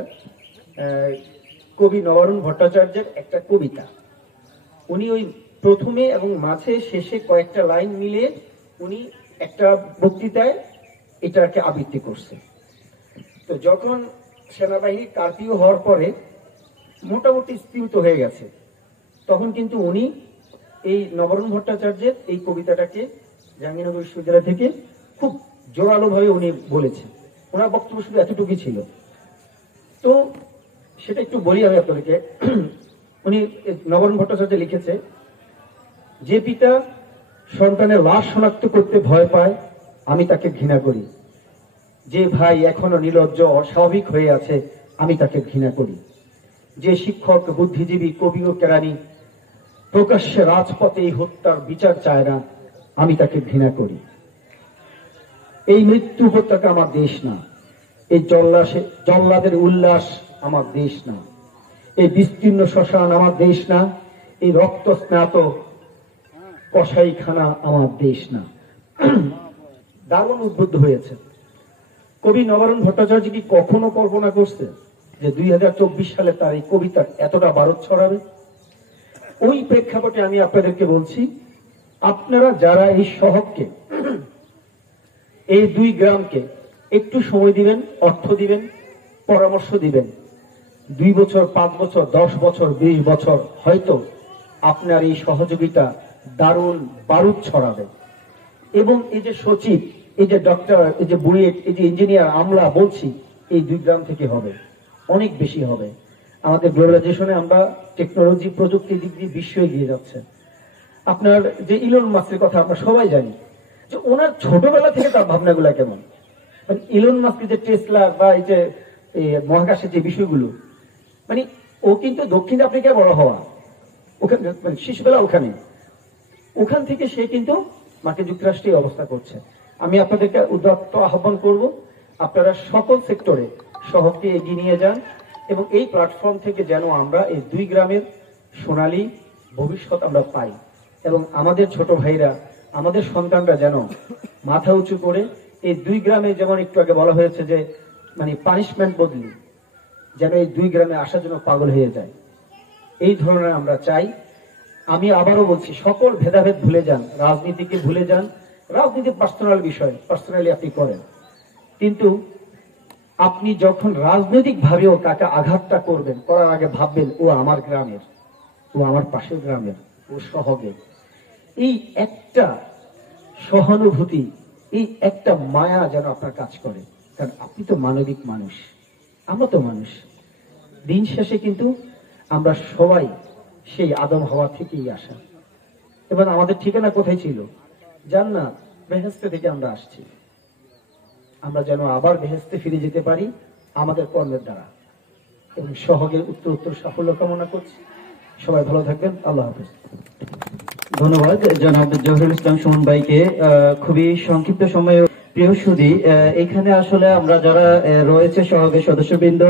কবি নবারুণ ভট্টাচার্যের একটা কবিতা, উনি ওই প্রথমে এবং মাঝে শেষে কয়েকটা লাইন মিলিয়ে উনি একটা বক্তৃতায় এটাকে আবৃত্তি করছে। তো যখন সেনাবাহিনী কারফিউ হওয়ার পরে মোটামুটি স্থিমিত হয়ে গেছে, তখন কিন্তু উনি এই নবারুণ ভট্টাচার্যের এই কবিতাটাকে জাহাঙ্গীরনগর বিশ্ববিদ্যালয় থেকে খুব জোরালো ভাবে উনি বলেছেন। ওনার বক্তব্য শুধু এতটুকুই ছিল। তো সেটা একটু বলি আমি আপনাদেরকে। উনি নবারুণ ভট্টাচার্য লিখেছে, যে পিতা সন্তানের লাশ শনাক্ত করতে ভয় পায় আমি তাকে ঘৃণা করি, যে ভাই এখনো নির্লজ্জ অস্বাভাবিক হয়ে আছে আমি তাকে ঘৃণা করি, যে শিক্ষক বুদ্ধিজীবী কবি ও কেরানি প্রকাশ্যে রাজপথে এই হত্যার বিচার চায় না আমি তাকে ঘৃণা করি। এই মৃত্যু উপত্যকা আমার দেশ না, এই জল্লাদের উল্লাস আমার দেশ না, এই বিস্তীর্ণ শ্মশান আমার দেশ না, এই রক্ত স্নাত কসাইখানা আমার দেশ না। দারুণ উদ্বুদ্ধ হয়েছে। কবি নবারুণ ভট্টাচার্য কি কখনো কল্পনা করছে যে 2024 সালে তার এই কবিতা এতটা বারুদ ছড়াবে? ওই প্রেক্ষাপটে আমি আপনাদেরকে বলছি, আপনারা যারা এই শহরকে, এই 2 গ্রামকে একটু সময় দিবেন, অর্থ দিবেন, পরামর্শ দিবেন, 2 বছর, 5 বছর, 10 বছর, 20 বছর হয়তো আপনার এই সহযোগিতা দারুণ বারুদ ছড়াবে। এবং এই যে সচিব, এই যে ডক্টর, এই যে বুয়েট, এই যে ইঞ্জিনিয়ার আমরা বলছি, এই 2 গ্রাম থেকে হবে, অনেক বেশি হবে। আমাদের গ্লোবালাইজেশনে আমরা টেকনোলজি প্রযুক্তির দিক দিয়ে বিশ্ব এগিয়ে যাচ্ছে। আপনার যে ইলন মাস্কের কথা আমরা সবাই জানি, যে ওনার ছোটবেলা থেকে তার ভাবনাগুলো কেমন। মানে ইলন মাস্কের যে টেসলা বা এই যে মহাকাশের যে বিষয়গুলো, মানে ও কিন্তু দক্ষিণ আফ্রিকায় বড় হওয়া, ওখানে মানে শিশুবেলা ওখান থেকে সে কিন্তু মার্কিন যুক্তরাষ্ট্রে অবস্থা করছে। আমি আপনাদেরকে উদাত্ত আহ্বান করব, আপনারা সকল সেক্টরে শহরকে এগিয়ে নিয়ে যান এবং এই প্ল্যাটফর্ম থেকে যেন আমরা এই 2 গ্রামের সোনালী ভবিষ্যৎ আমরা পাই এবং আমাদের ছোট ভাইরা, আমাদের সন্তানরা যেন মাথা উঁচু করে এই 2 গ্রামে, যেমন একটু আগে বলা হয়েছে যে মানে পানিশমেন্ট বদলি, যেন এই 2 গ্রামে আসার জন্য পাগল হয়ে যায়, এই ধরনের আমরা চাই। আমি আবারও বলছি, সকল ভেদাভেদ ভুলে যান, রাজনীতিকে ভুলে যান। রাজনীতি পার্সোনাল বিষয়, পার্সোনালি আপনি করেন, কিন্তু আপনি যখন রাজনৈতিক ভাবেও কাকে আঘাতটা করবেন, করার আগে ভাববেন ও আমার গ্রামের, ও আমার পাশের গ্রামের, ও সহগের। এই একটা সহানুভূতি, এই একটা মায়া যেন আপনার কাজ করে, কারণ আপনি তো মানবিক মানুষ, আমরা তো মানুষ। দিন শেষে কিন্তু আমরা সবাই সেই আদম হাওয়া থেকেই আসা, এবং আমাদের ঠিকানা কোথায় ছিল? জান্নাত, বেহেশতে থেকে আমরা আসছি। আমরা যেন আবার বেহেশতে ফিরে যেতে পারি আমাদের কর্মের দ্বারা, এবং সহগের উত্তর সাফল্য কামনা করছি। সবাই ভালো থাকবেন, আল্লাহ হাফেজ। ধন্যবাদ জনাব জহিরুল ইসলাম সুমন ভাইকে। খুবই সংক্ষিপ্ত সময়ে প্রিয় সুধী, এখানে আসলে আমরা যারা রয়েছে সহযোগী সদস্যবৃন্দ,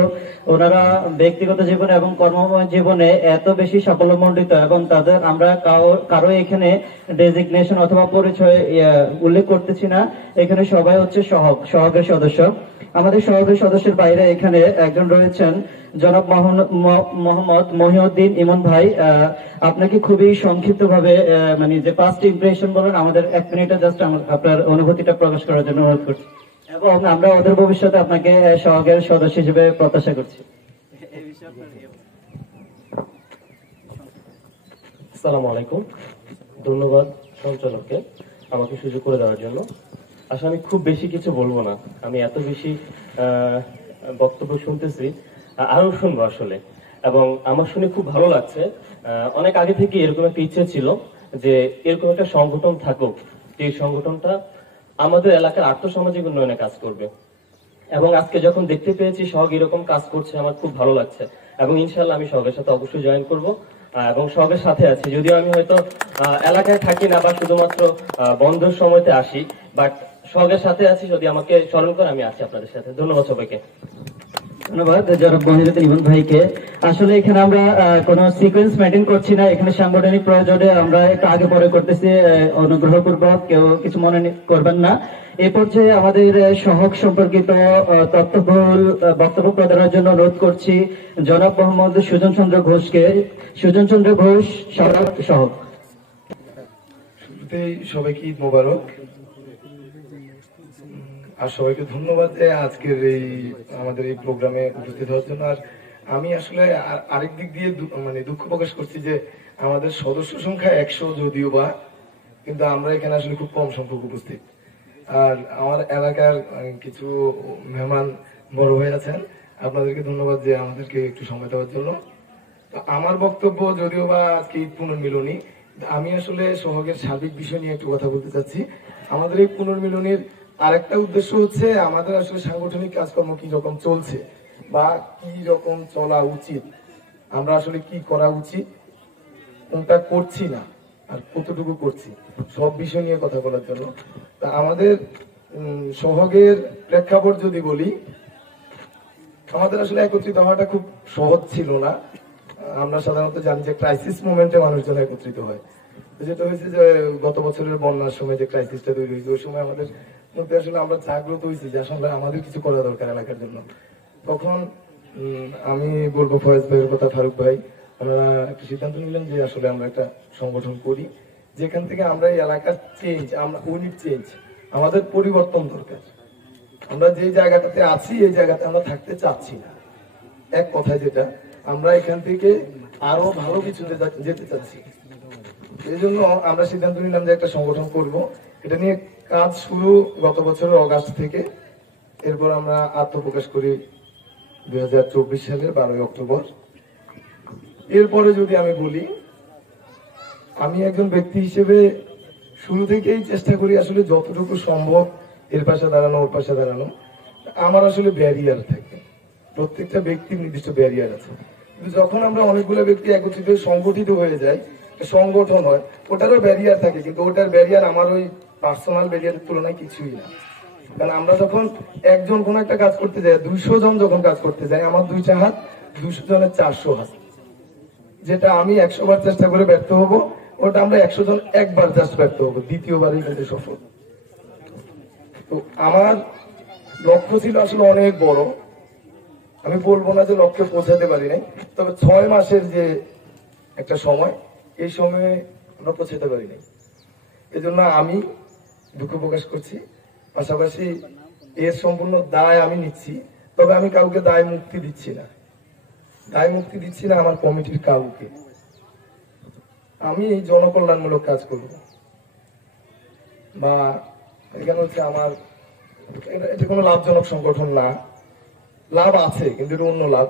ওনারা ব্যক্তিগত জীবনে এবং কর্মময় জীবনে এত বেশি সাফল্যমণ্ডিত, এবং তাদের আমরা কারো এখানে ডেজিগনেশন অথবা পরিচয় উল্লেখ করতেছি না। এখানে সবাই হচ্ছে সহযোগী সদস্য। আমাদের সহযোগী সদস্যের বাইরে এখানে একজন রয়েছেন জনাব মোহাম্মদ মহিউদ্দিন ইমন ভাই। আপনাকে খুবই সংক্ষিপ্ত ভাবে মানে যে ফার্স্ট ইমপ্রেশন বলেন, আমাদের 1 মিনিটে জাস্ট আপনার অনুভূতিটা প্রকাশ করার জন্য অনুরোধ করছি, এবং আমরা ওদের ভবিষ্যতে আপনাকে সহযোগী সদস্য হিসেবে প্রত্যাশা করছি। আসসালামু আলাইকুম। ধন্যবাদ সঞ্চালককে আমাকে সুযোগ করে দেওয়ার জন্য। আসলে আমি খুব বেশি কিছু বলবো না, আমি এত বেশি বক্তব্য শুনতেছি, আরো শুনবো আসলে, এবং আমার শুনে খুব ভালো লাগছে। অনেক আগে থেকে এরকম একটা ইচ্ছে ছিল যে এরকম একটা সংগঠন থাকুক, যে সংগঠনটা আমাদের এলাকার আর্থসামাজিক উন্নয়নে কাজ করবে, এবং আজকে যখন দেখতে পেয়েছি সহগ এরকম কাজ করছে, আমার খুব ভালো লাগছে, এবং ইনশাল্লাহ আমি সহগের সাথে অবশ্যই জয়েন করব। এবং সবের সাথে আছি। যদিও আমি হয়তো এলাকায় থাকি না বা শুধুমাত্র বন্ধের সময়তে আসি, বাট সবের সাথে আছি। যদি আমাকে স্মরণ করে আমি আছি আপনাদের সাথে। ধন্যবাদ সবাইকে। ধন্যবাদ জনাব মহিউদ্দিন ইমন ভাইকে। আসলে এখানে আমরা কোনো সিকোয়েন্স মেনটেন করছি না, এখানে সাংগঠনিক প্রয়োজনে আমরা একটু আগে পরে করতেছি, অনুগ্রহপূর্বক কেউ কিছু মনে করবেন না। এই পর্যায়ে আমাদের সহক সম্পর্কিত তথ্যবহুল বক্তব্য প্রদানের জন্য অনুরোধ করছি জনাব মোহাম্মদ সুজন চন্দ্র ঘোষকে। সুজন চন্দ্র ঘোষ, সহক। শুরুতেই সবাইকে ঈদ মোবারক। আর সবাইকে ধন্যবাদ আজকের আমাদের এই প্রোগ্রামে উপস্থিত হওয়ার জন্য। আর আমি আসলে আরেক দিক দিয়ে দুঃখ প্রকাশ করছি যে আমাদের সদস্য সংখ্যা 100 যদিও বা, কিন্তু আমরা এখানে আসলে খুব কম সংখ্যক উপস্থিত। আর আমার এলাকার কিছু মেহমান বড় ভাই আছেন, আপনাদেরকে ধন্যবাদ যে আমাদেরকে একটু সময় দেওয়ার জন্য। তো আমার বক্তব্য যদিও বা আজকে ঈদ পুনর্মিলনী, আমি আসলে সহগের সার্বিক বিষয় নিয়ে একটু কথা বলতে চাচ্ছি। আমাদের এই পুনর্মিলনীর আরেকটা উদ্দেশ্য হচ্ছে আমাদের আসলে সাংগঠনিক কাজকর্ম কি রকম চলছে বা কি রকম চলা উচিত, আমরা আসলে কি করা উচিত, কোনটা করছি না আর কতটুকু করছি, সব বিষয় নিয়ে কথা বলার জন্য। তা আমাদের সহগের প্রেক্ষাপট যদি বলি, আমাদের আসলে একত্রিত হওয়াটা খুব সহজ ছিল না। আমরা সাধারণত জানি যে ক্রাইসিস মোমেন্টে মানুষজন একত্রিত হয়। যেটা হয়েছে যে গত বছরের বন্যার সময় যে ক্রাইসিসটা তৈরি হয়েছে, ওই সময় আমাদের মধ্যে আসলে আমরা জাগ্রত হয়েছি যে আসলে আমাদের কিছু করা দরকার এলাকার জন্য। তখন আমি বলবো ফয়েজ ভাইয়ের কথা, ফারুক ভাই, আমরা একটা সিদ্ধান্ত নিলাম যে আসলে আমরা একটা সংগঠন করি যেখান থেকে আমরা এই এলাকার চেঞ্জ, আমরা উইনিট চেঞ্জ, আমাদের পরিবর্তন দরকার। আমরা যে জায়গাটাতে আছি এই জায়গাতে আমরা থাকতে চাচ্ছি না। এক কথায় যেটা, আমরা এখান থেকে আরো ভালো কিছুতে যেতে চাচ্ছি। এই জন্য আমরা সিদ্ধান্ত নিলাম যে একটা সংগঠন করব। এটা নিয়ে কাজ শুরু গত বছরের অগাস্ট থেকে। এরপর আমরা আত্মপ্রকাশ করি 2024 সালের 12 অক্টোবর। এরপরে যদি আমি বলি, আমি একজন ব্যক্তি হিসেবে শুরু থেকেই চেষ্টা করি আসলে যতটুকু সম্ভব এর পাশে দাঁড়ানো, ওর পাশে দাঁড়ানো। আমার আসলে ব্যারিয়ার থাকে, প্রত্যেকটা ব্যক্তির নির্দিষ্ট ব্যারিয়ার আছে। কিন্তু যখন আমরা অনেকগুলো ব্যক্তি একত্রিত সংগঠিত হয়ে যাই, সংগঠন হয়, ওটারও ব্যারিয়ার থাকে, কিন্তু ওটার ব্যারিয়ার আমার ওই পার্সোনাল ব্যারিয়ারের তুলনায় কিছুই না। কারণ আমরা যখন একজন কোন একটা কাজ করতে যাই, 200 জন যখন কাজ করতে যাই, আমার 2টা হাত, 200 জনের 400 হাত। যেটা আমি 100 বার চেষ্টা করে ব্যর্থ হব, ওটা আমরা 100 জন একবার জাস্ট ব্যর্থ হবো, দ্বিতীয়বারই কিন্তু সফল। তো আমার লক্ষ্য ছিল আসলে অনেক বড়। আমি বলবো না যে লক্ষ্যে পৌঁছাতে পারি নাই, তবে 6 মাসের যে একটা সময়, এই সময়ে আমরা পৌঁছাতে পারি নাই। এজন্য আমি দুঃখ প্রকাশ করছি। পাশাপাশি এর সম্পূর্ণ দায় আমি নিচ্ছি, তবে আমি কাউকে দায় মুক্তি দিচ্ছি না। দায় মুক্তি দিচ্ছি না আমার কমিটির কাউকে। আমি জনকল্যাণমূলক কাজ করব, বা এখানে হচ্ছে আমার এটা কোনো লাভজনক সংগঠন না। লাভ আছে, কিন্তু এটা অন্য লাভ।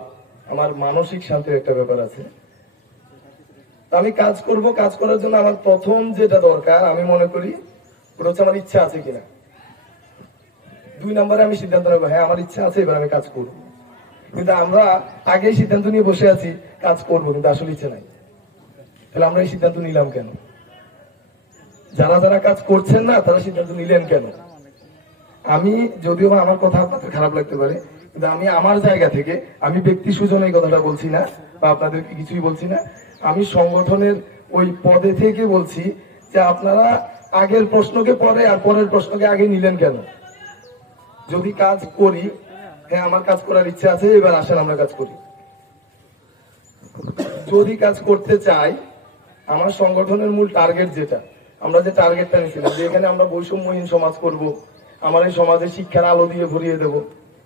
আমার মানসিক শান্তির একটা ব্যাপার আছে। আমি কাজ করব, কাজ করার জন্য আমার প্রথম যেটা দরকার আমি মনে করি ওটা হচ্ছে আমার ইচ্ছা আছে কিনা। 2 নম্বরে আমি সিদ্ধান্ত নেবো, হ্যাঁ আমার ইচ্ছা আছে, এবার আমি কাজ করব। কিন্তু আমরা আগেই সিদ্ধান্ত নিয়ে বসে আছি কাজ করবো, কিন্তু আসলে ইচ্ছে নাই। তাহলে আমরা এই সিদ্ধান্ত নিলাম কেন? যারা যারা কাজ করছেন না তারা সিদ্ধান্ত নিলেন কেন? আমি যদিও বা আমার কথা আপনাদের খারাপ লাগতে পারে, কিন্তু আমি আমার জায়গা থেকে, আমি ব্যক্তি সুজনে এই কথাটা বলছি না বা আপনাদেরকে কিছুই বলছি না, আমি সংগঠনের ওই পদে থেকে বলছি যে আপনারা আগের প্রশ্নকে পরে আর পরের প্রশ্নকে আগে নিলেন কেন? যদি কাজ করি, হ্যাঁ আমার কাজ করার ইচ্ছা আছে, এবার আসেন আমরা কাজ করি। যদি কাজ করতে চাই, আমার সংগঠনের মূল টার্গেট যেটা, আমরা যে টার্গেটটা নিয়েছিলাম যে এখানে আমরা বৈষম্যহীন সমাজ করব, আমার এই সমাজে শিক্ষার আলো দিয়ে ভরিয়ে দেব,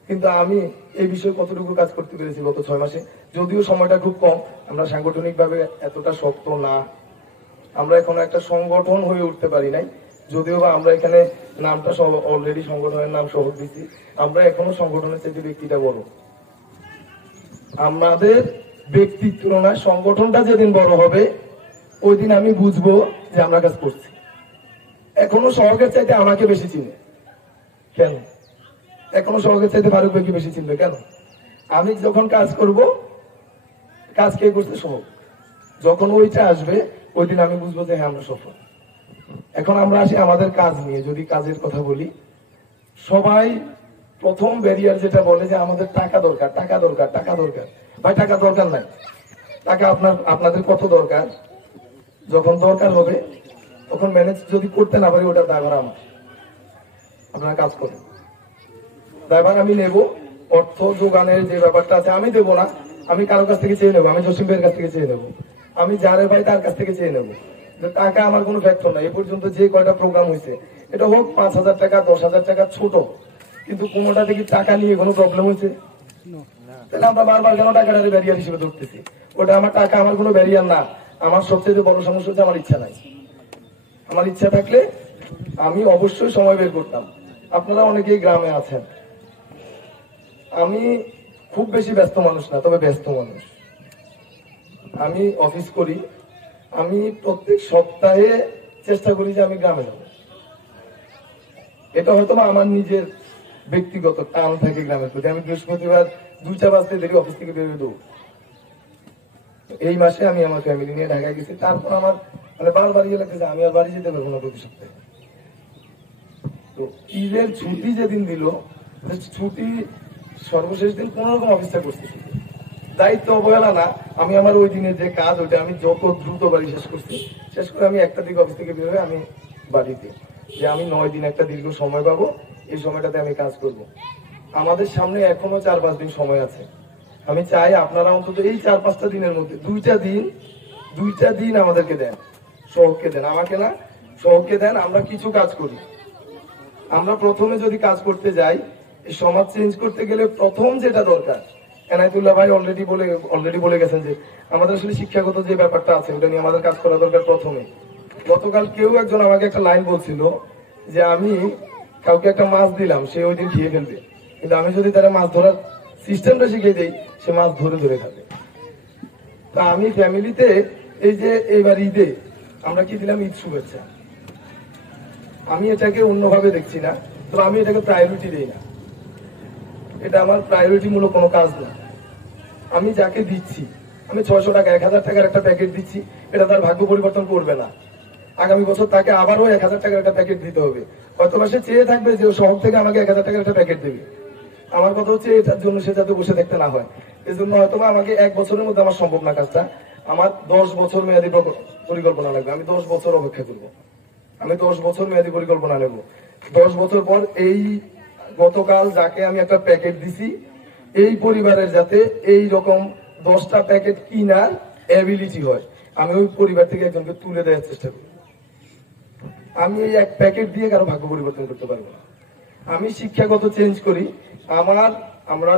কিন্তু আমি এই বিষয়ে কতটুকু কাজ করতে পেরেছি গত 6 মাসে? যদিও সময়টা খুব কম, আমরা সাংগঠনিক ভাবে এতটা শক্ত না, আমরা এখনো একটা সংগঠন হয়ে উঠতে পারি নাই। যদিও বা আমরা এখানে নামটা অলরেডি সংগঠনের নাম সহজ দিচ্ছি, আমরা এখনো সংগঠনের চাইতে ব্যক্তিটা বড়। আমাদের ব্যক্তির তুলনায় সংগঠনটা যেদিন বড় হবে, ওই দিন আমি বুঝবো যে আমরা কাজ করছি। এখনো সহগের চাইতে আমাকে বেশি চিনে কেন? এখনো সহগের চাইতে ফারুক ভাইকে বেশি চিনবে কেন? আমি যখন কাজ করব, কাজ কে করছে? সহগ। যখন ওইটা আসবে ওই দিন আমি বুঝবো যে হ্যাঁ আমরা সফল। এখন আমরা আসি আমাদের কাজ নিয়ে, যদি কাজের কথা বলি, সবাই প্রথম ব্যারিয়ার যেটা বলে যে আমাদের টাকা দরকার, টাকা দরকার, টাকা দরকার। ভাই টাকা দরকার নাই, টাকা আপনাদের কত দরকার, যখন দরকার হবে তখন ম্যানেজ যদি করতে না পারি ওটা দায়ভার আমার, আপনারা কাজ করেন, দায়ভার আমি নেব। অর্থ যোগানের যে ব্যাপারটা আছে আমি দেবো না, আমি কারো কাছ থেকে চেয়ে নেবো, আমি জসিম ভাইয়ের কাছ থেকে চেয়ে নেবো, আমি যারে ভাই তার কাছ থেকে চেয়ে নেবো। টাকা আমার কোনো ফ্যাক্টর নাই। এ পর্যন্ত যে কয়টা প্রোগ্রাম হয়েছে এটা হোক 5,000 টাকা, 10,000 টাকা, ছোট, কিন্তু কোনোটা থেকে টাকা নিয়ে কোনো প্রবলেম হয়েছে? তাহলে আমরা বারবার কেন টাকাটাকে ব্যারিয়ার হিসেবে ধরতেছি? ওটা আমার টাকা আমার কোনো ব্যারিয়ার না। আমার সবচেয়ে বড় সমস্যা হচ্ছে আমার ইচ্ছা নাই। আমার ইচ্ছা থাকলে আমি অবশ্যই সময় বের করতাম। আপনারা অনেকেই গ্রামে আছেন, আমি খুব বেশি ব্যস্ত মানুষ না, তবে ব্যস্ত মানুষ। আমি অফিস করি, আমি প্রত্যেক সপ্তাহে চেষ্টা করি যে আমি গ্রামে যাব। এটা হয়তো আমার নিজের ব্যক্তিগত টান থাকে গ্রামের প্রতি। আমি বৃহস্পতিবার 2টা বাজতে দেরি অফিস থেকে বেরোয় দেবো। এই মাসে আমি আমার ফ্যামিলি নিয়ে ঢাকায় গেছি, তারপর আমার মানে বারবার ইয়ে লাগতেছে আমি আর বাড়ি যেতে পারবো না প্রতি সপ্তাহে। তো ঈদের ছুটি যেদিন দিল, ছুটি সর্বশেষ দিন কোন রকম অফিসটা করছি, দায়িত্ব অবহেলা না, আমি আমার ওই দিনের যে কাজ ওইটা আমি যত দ্রুত বাড়ি শেষ করছি, শেষ করে আমি 1টার দিকে অফিস থেকে বের হয়ে আমি বাড়িতে, যে আমি 9 দিন একটা দীর্ঘ সময় পাবো, এই সময়টাতে আমি কাজ করব। আমাদের সামনে এখনো 4-5 দিন সময় আছে। আমি চাই আপনারা অন্তত এই 4-5টা দিনের মধ্যে 2টা দিন আমাদেরকে দেন, সহককে দেন, আমাকে না, সহককে দেন। আমরা কিছু কাজ করি। আমরা প্রথমে যদি কাজ করতে যাই, এই সমাজ চেঞ্জ করতে গেলে প্রথম যেটা দরকার, এনায়েতুল্লাহ ভাই অলরেডি বলে গেছেন যে আমাদের আসলে শিক্ষাগত যে ব্যাপারটা আছে ওটা নিয়ে আমাদের কাজ করা দরকার প্রথমে। গতকাল কেউ একজন আমাকে একটা লাইন বলছিল যে আমি কাউকে একটা মাছ দিলাম, সে ওই দিন খেয়ে ফেলবে, কিন্তু আমি যদি তারা মাছ ধরার সিস্টেমটা শিখিয়ে দিই, সে মাছ ধরে ধরে খাবে। তা আমি ফ্যামিলিতে এই যে এইবার ঈদে আমরা কি দিলাম, ঈদ শুভেচ্ছা। আমি এটাকে অন্যভাবে দেখছি না, তো আমি এটাকে প্রায়োরিটি দিই না। এটা আমার প্রায়োরিটি মূলক কোনো কাজ না। আমি যাকে দিচ্ছি, আমি 600 টাকা 1000 টাকার একটা প্যাকেট দিচ্ছি, এটা তার ভাগ্য পরিবর্তন করবে না। আগামী বছর তাকে আবারও 1000 টাকার একটা প্যাকেট দিতে হবে। হয়তো সে চেয়ে থাকবে যে শহর থেকে আমাকে 1000 টাকার একটা প্যাকেট দেবে। আমার কথা হচ্ছে এটার জন্য সে যাতে বসে থাকতে না হয়। এই জন্য হয়তো আমাকে 1 বছরের মধ্যে আমার সম্ভব না কাজটা, আমার 10 বছর মেয়াদী পরিকল্পনা লাগবে। আমি 10 বছর অপেক্ষা করব, আমি 10 বছর মেয়াদী পরিকল্পনা নেব। 10 বছর পর এই গতকাল যাকে আমি একটা প্যাকেট দিছি, এই পরিবারের যাতে এই রকম 10টা প্যাকেট কিনার এবিলিটি হয়, আমি ওই পরিবার থেকে একজনকে তুলে দেওয়ার চেষ্টা করি। আমি এই এক প্যাকেট দিয়ে কারো ভাগ্য পরিবর্তন করতে পারবো না। আমি শিক্ষাগত চেঞ্জ করি। আমরা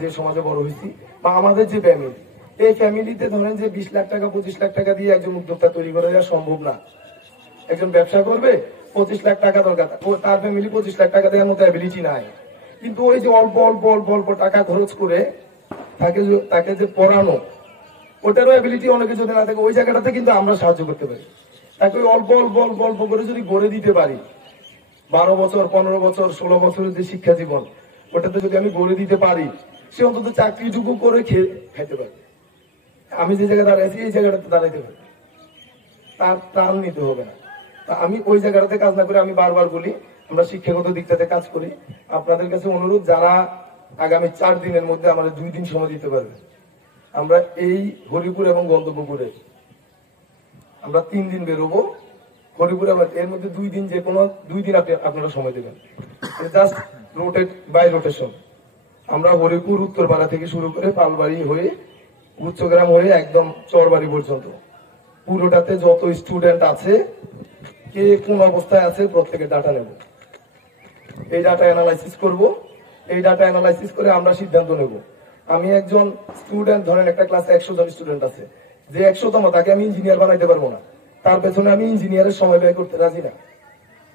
যে সমাজে বড় হয়েছি বা আমাদের যে ফ্যামিলি, এই ফ্যামিলিতে ধরেন যে 20 লাখ টাকা 25 লাখ টাকা দিয়ে একজন উদ্যোক্তা তৈরি করে দেওয়া সম্ভব না। একজন ব্যবসা করবে, 25 লাখ টাকা দরকার, তার ফ্যামিলি 25 লাখ টাকা দেওয়ার মতো অ্যাবিলিটি নাই। কিন্তু ওই যে অল্প অল্প অল্প অল্প টাকা খরচ করে তাকে যে পড়ানো, ওটারও অ্যাবিলিটি অনেকে যদি না থাকে, ওই জায়গাটাতে কিন্তু আমরা সাহায্য করতে পারি। তাকে ওই অল্প অল্প অল্প অল্প করে যদি গড়ে দিতে পারি, 12 বছর 15 বছর 16 বছরের যে শিক্ষা জীবন, ওটাতে যদি আমি গড়ে দিতে পারি, সে অন্তত চাকরিটুকু করে খেতে পারবে। আমি যে জায়গায় দাঁড়াইছি এই জায়গাটাতে দাঁড়াইতে পারবে, তার প্রাণ নিতে হবে না। তা আমি ওই জায়গাটাতে কাজ না করে আমি বারবার বলি আমরা শিক্ষাগত দিকটাতে কাজ করি। আপনাদের কাছে অনুরোধ, যারা আগামী 4 দিনের মধ্যে আমাদের 2 দিন সময় দিতে পারবে, আমরা এই হরিপুর এবং গন্তব্যপুরে আমরা 3 দিন বেরোবো। হরিপুরে এর মধ্যে 2 দিন, যে কোনো 2 দিন আপনারা সময় দেবেন, জাস্ট রোটেট বাই রোটেশন। আমরা হরিপুর উত্তরপাড়া থেকে শুরু করে পালবাড়ি হয়ে উচ্চগ্রাম হয়ে একদম চরবাড়ি পর্যন্ত পুরোটাতে যত স্টুডেন্ট আছে, কে কোন অবস্থায় আছে, প্রত্যেকের ডাটা নেব। এই ডাটা অ্যানালাইসিস করব। এই ডাটা অ্যানালাইসিস করে আমরা সিদ্ধান্ত নেব। আমি একজন স্টুডেন্ট, ধরেন একটা ক্লাসে 100 জন স্টুডেন্ট আছে, যে 100তম তাকে আমি ইঞ্জিনিয়ার বানাইতে পারবো না, তার পেছনে আমি ইঞ্জিনিয়ারের সময় ব্যয় করতে রাজি না।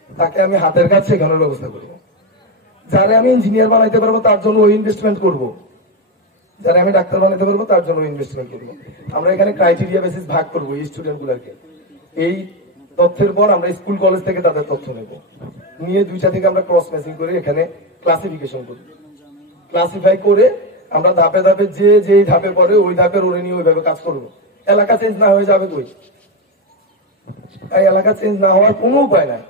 তাকে আমি হাতের কাজ শেখানোর ব্যবস্থা করব। যারা আমি ইঞ্জিনিয়ার বানাইতে পারবো তার জন্য ওই ইনভেস্টমেন্ট করব, যারা আমি ডাক্তার বানাইতে পারবো তার জন্য ইনভেস্টমেন্ট করবো। আমরা এখানে ক্রাইটেরিয়া বেসিস ভাগ করবো এই স্টুডেন্ট গুলাকে। এই তথ্যের পর আমরা স্কুল কলেজ থেকে তাদের তথ্য নেব, নিয়ে 2টা থেকে আমরা ক্রস ম্যাচিং করে এখানে ক্লাসিফিকেশন করব। ক্লাসিফাই করে আমরা ধাপে ধাপে যে ধাপে পড়ে ওই ধাপের ওরে নিয়ে ওইভাবে কাজ করবো। এলাকা চেঞ্জ না হয়ে যাবে কই? এই এলাকা চেঞ্জ না হওয়ার কোনো উপায় নাই।